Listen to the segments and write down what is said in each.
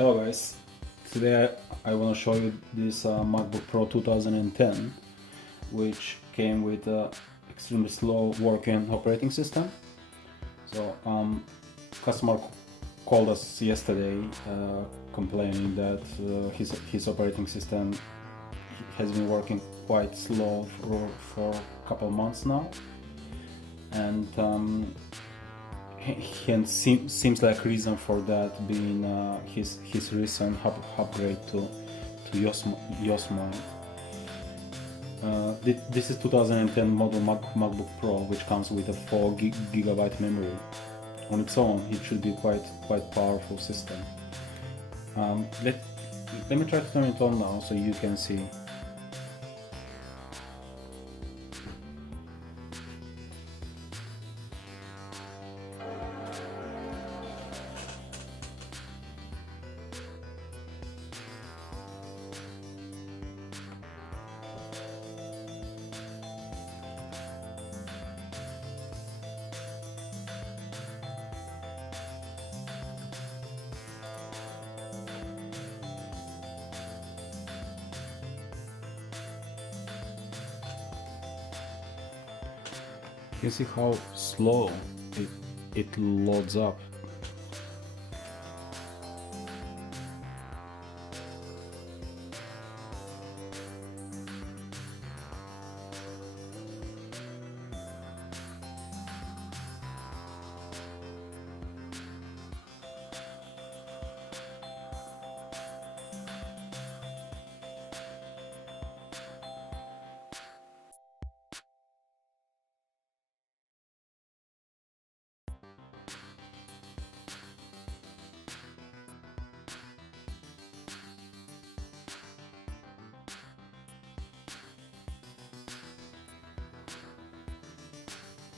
Hello guys, today I want to show you this MacBook Pro 2010 which came with extremely slow working operating system. So customer called us yesterday complaining that his operating system has been working quite slow for a couple months now, and seems like reason for that being his recent upgrade to Yosemite. This is 2010 model MacBook Pro, which comes with a 4 GB memory. On its own, it should be quite powerful system. Let me try to turn it on now so you can see. You see how slow it loads up.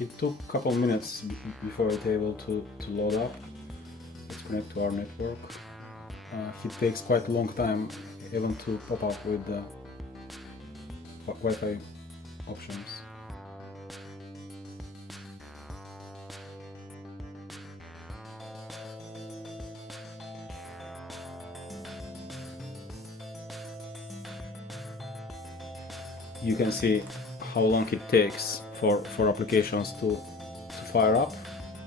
It took a couple minutes before it able to load up. Let's connect to our network. It takes quite a long time even to pop up with the Wi-Fi options. You can see how long it takes for applications to fire up,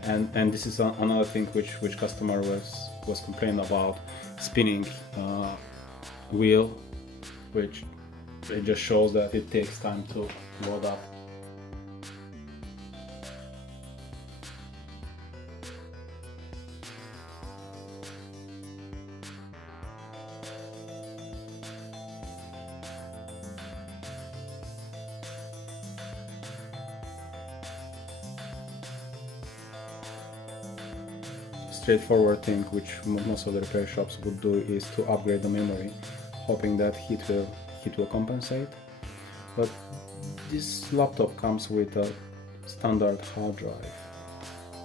and this is another thing which customer was complaining about, spinning wheel, which it just shows that it takes time to load up. Straightforward thing which most of the repair shops would do is to upgrade the memory, hoping that it will compensate. But this laptop comes with a standard hard drive,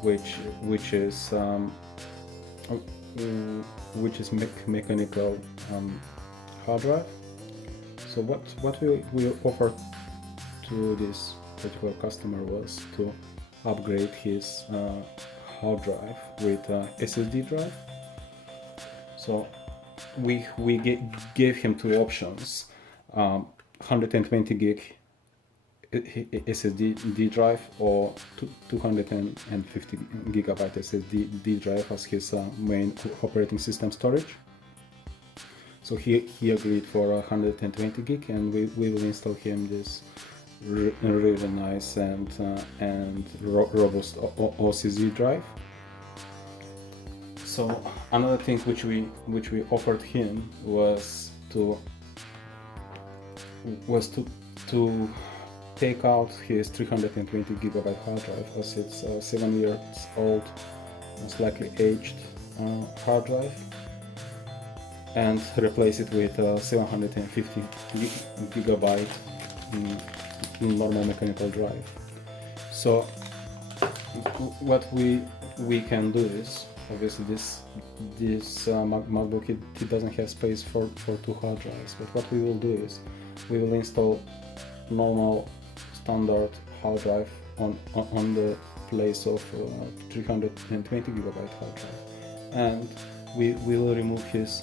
which is mechanical hard drive. So what we offer to this particular customer was to upgrade his hard drive with SSD drive. So we gave him two options: 120 gig SSD drive or 250 gigabyte SSD drive as his main operating system storage. So he agreed for 120 gig, and we will install him this really nice and robust OCZ drive. So another thing which we offered him was to take out his 320 gigabyte hard drive, as it's 7 years old, slightly aged hard drive, and replace it with a 750 gigabyte normal mechanical drive. So what we can do is, obviously this MacBook it doesn't have space for two hard drives, but what we will do is we will install normal standard hard drive on the place of 320 gigabyte hard drive, and we will remove his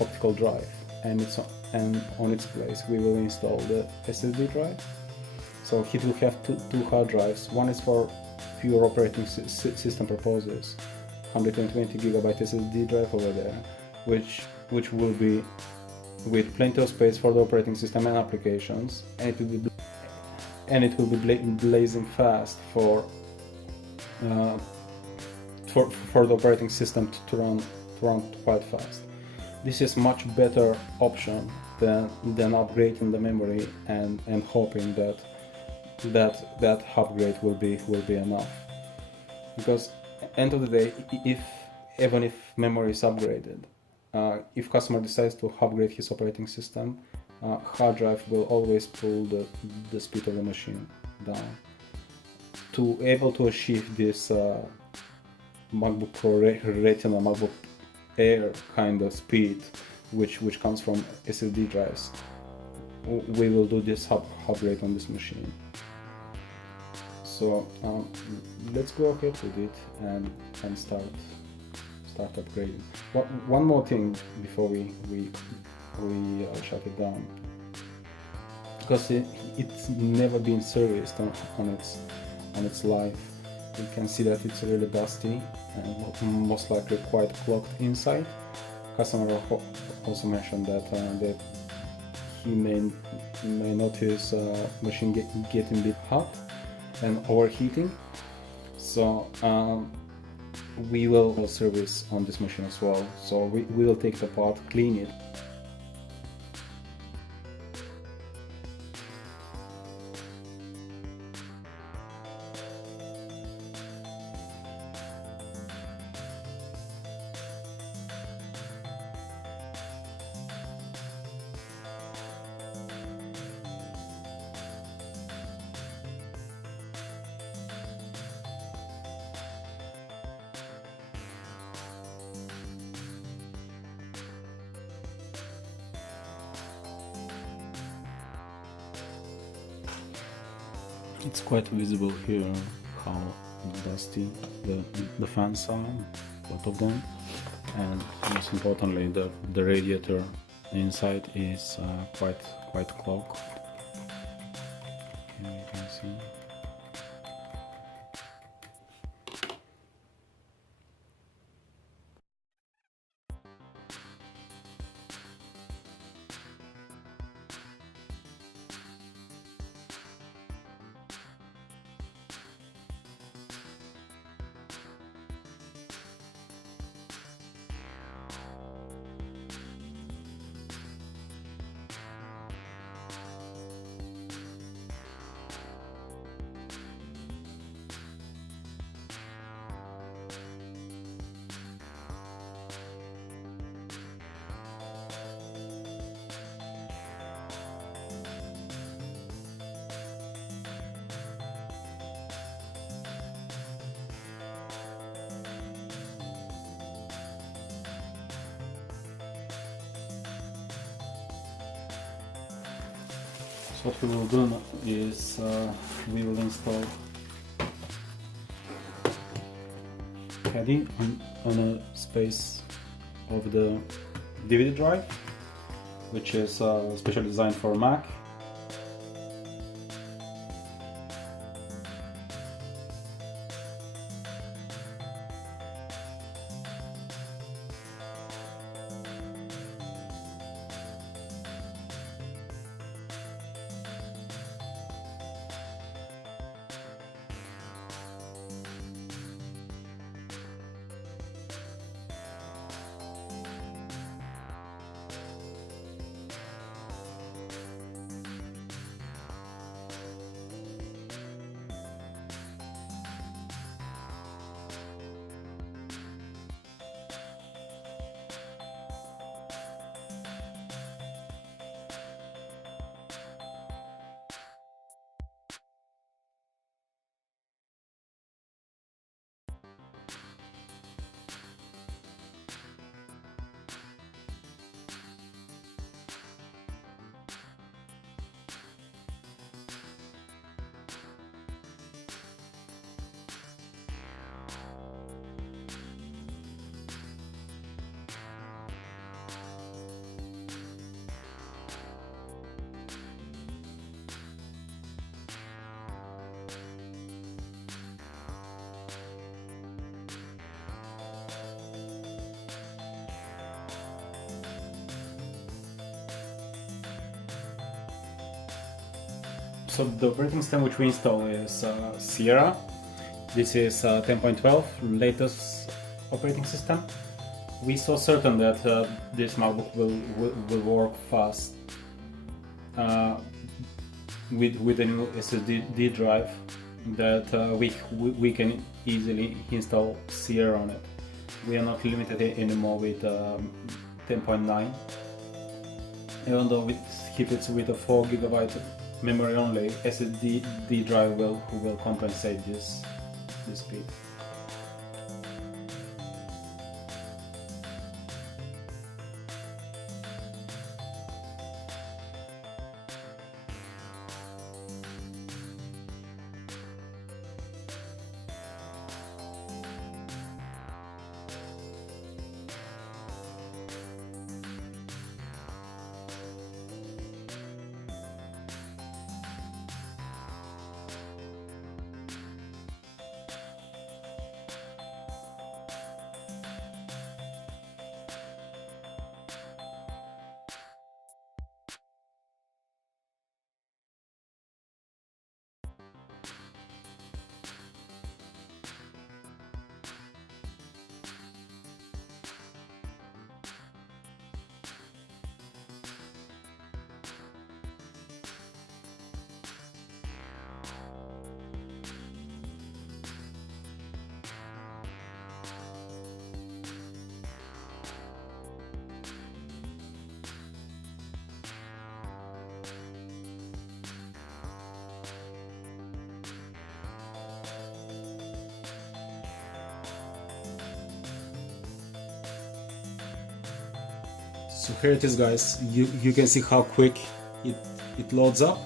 optical drive, and on its place we will install the SSD drive. So he will have two hard drives. One is for pure operating system purposes, 120 gigabyte SSD drive over there, which will be with plenty of space for the operating system and applications, and it will be blazing fast for the operating system to run quite fast. This is much better option than upgrading the memory and hoping that upgrade will be enough. Because end of the day, even if memory is upgraded, if customer decides to upgrade his operating system, hard drive will always pull the speed of the machine down. To able to achieve this MacBook Pro Retina, MacBook Air kind of speed, which comes from SSD drives, we will do this upgrade on this machine. So let's go ahead with it and start upgrading. One more thing before we shut it down, because it's never been serviced on its life. You can see that it's really dusty and most likely quite clogged inside. Customer also mentioned that he may notice machine getting a bit hot and overheating. So we will service on this machine as well. So we will take it apart, clean it. It's quite visible here how dusty the fans are, both of them, and most importantly the radiator inside is quite clogged. Here you can see. So what we will do is we will install caddy on a space of the DVD drive, which is specially designed for Mac. So the operating system which we install is Sierra. This is 10.12, latest operating system. We so certain that this MacBook will work fast with the new SSD drive, that we can easily install Sierra on it. We are not limited anymore with 10.9, even though if it's with a 4 GB memory only, SSD drive will compensate this speed. So here it is, guys. You can see how quick it loads up,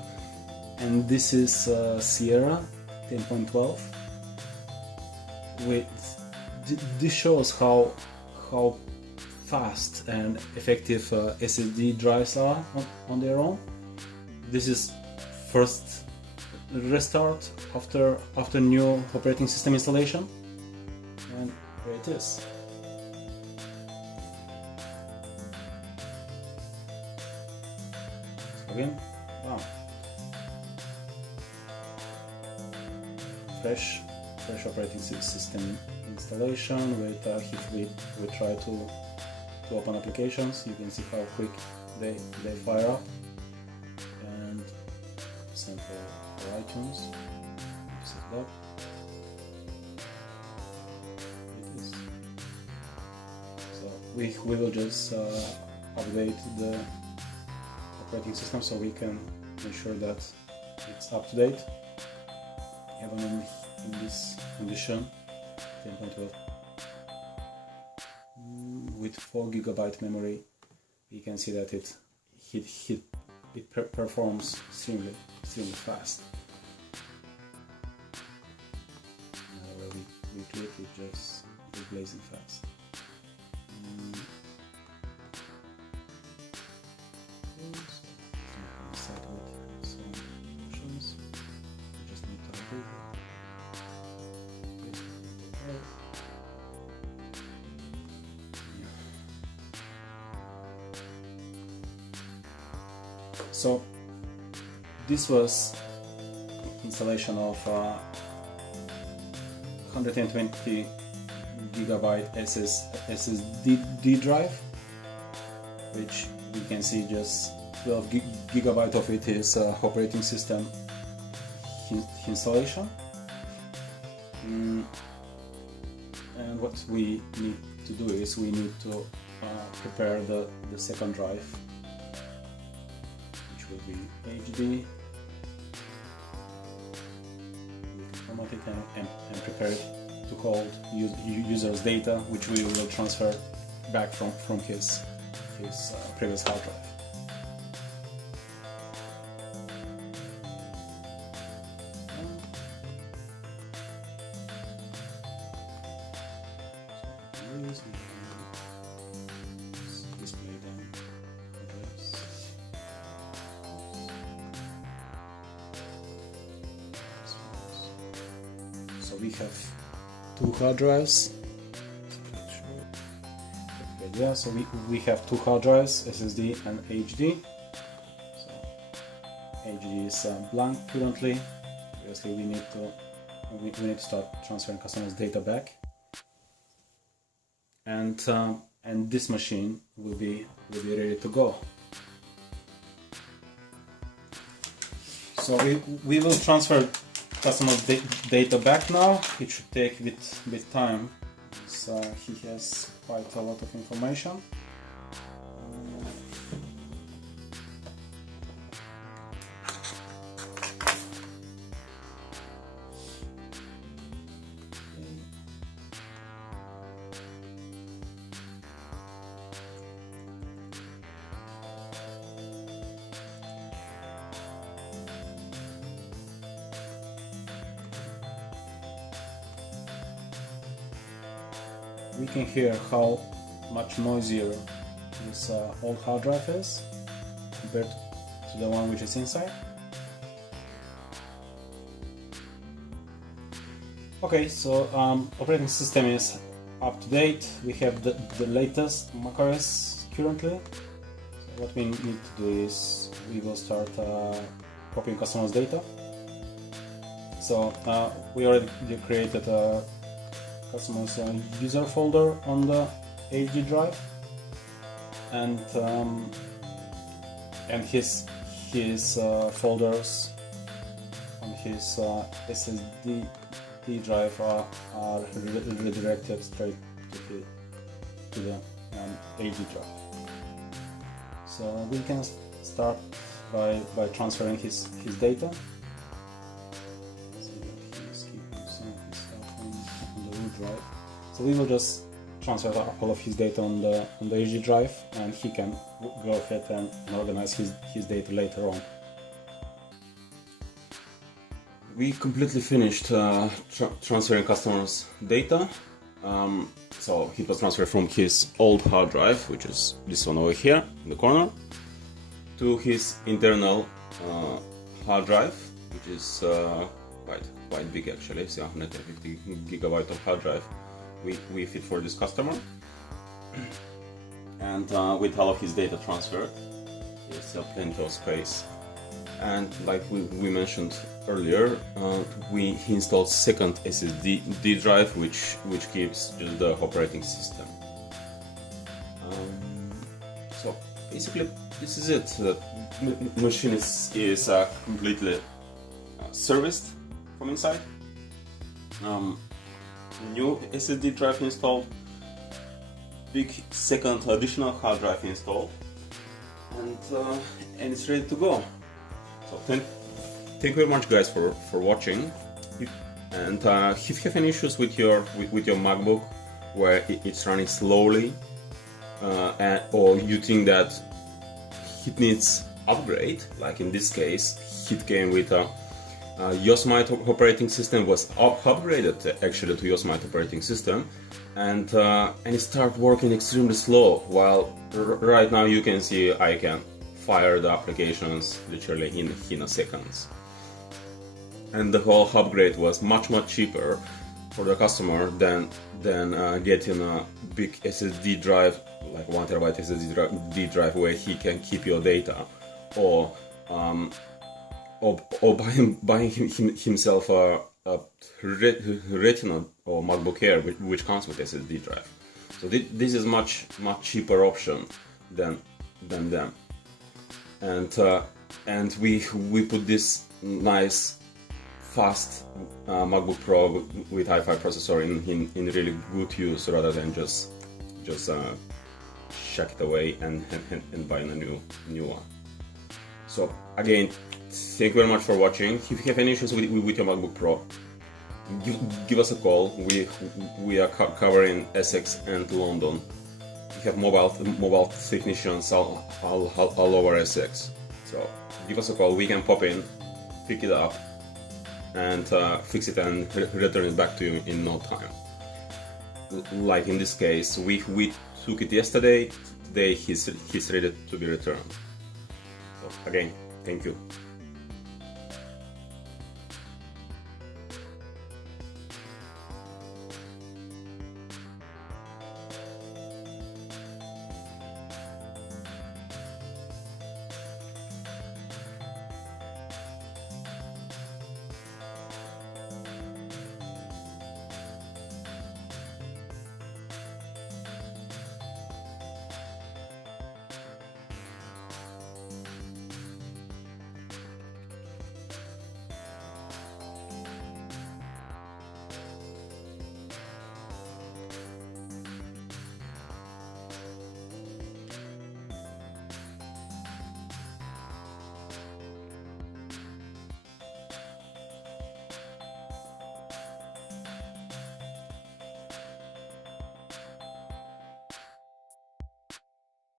and this is Sierra 10.12. This shows how fast and effective SSD drives are on their own. This is first restart after new operating system installation, and here it is. Again, wow. Fresh operating system installation. With if we try to open applications, you can see how quick they fire up. And same for iTunes. Set it up. It is. So we will just update the operating system so we can ensure that it's up to date, even in this condition. 10.12 with 4 GB memory, we can see that it performs extremely fast. Now we click, it just is blazing fast. So this was installation of 120 GB SSD drive, which we can see just 12 GB of it is operating system installation. And what we need to do is we need to prepare the second drive, which will be HD. We can format it and prepare it to hold user's data, which we will transfer back from his previous hard drive. Display them. So we have two hard drives. Yeah, so we have two hard drives, SSD and HD. So HDD is blank currently. Obviously, we need to start transferring customers' data back, and this machine will be ready to go. So we will transfer customers' data back now. It should take a bit time, so he has quite a lot of information. We can hear how much noisier this old hard drive is compared to the one which is inside. Okay, so operating system is up to date. We have the latest macOS currently. So what we need to do is we will start copying customers' data. So we already created a customer's user folder on the HDD drive, and his folders on his SSD drive are redirected straight to the HDD drive. So we can start by transferring his data. Drive. So we will just transfer all of his data on the HDD drive, and he can go ahead and organize his data later on. We completely finished transferring customers' data. So it was transferred from his old hard drive, which is this one over here in the corner, to his internal hard drive, which is quite big actually. It's 150 gigabyte of hard drive we fit for this customer. And with all of his data transferred, there's still plenty of space. And like we mentioned earlier, he installed second SSD drive, which keeps just the operating system. So basically, this is it. The machine is completely serviced from inside. New SSD drive installed, big second additional hard drive installed, and it's ready to go. So thank you very much, guys, for watching. And if you have any issues with your MacBook where it's running slowly, or you think that it needs upgrade, like in this case, it came with a Yosemite operating system, was upgraded actually to Yosemite operating system, and it started working extremely slow. While right now you can see I can fire the applications literally in a seconds. And the whole upgrade was much cheaper for the customer than getting a big SSD drive, like 1 terabyte SSD drive, where he can keep your data, or buying himself a Retina or MacBook Air, which comes with SSD drive. So this is much cheaper option than them. And we put this nice fast MacBook Pro with i5 processor in really good use, rather than just chuck it away and buy a new one. So again, thank you very much for watching. If you have any issues with your MacBook Pro, give us a call. We are covering Essex and London. We have mobile technicians all over Essex. So give us a call. We can pop in, pick it up, and fix it and return it back to you in no time. Like in this case, we took it yesterday. Today he's ready to be returned. So again, thank you.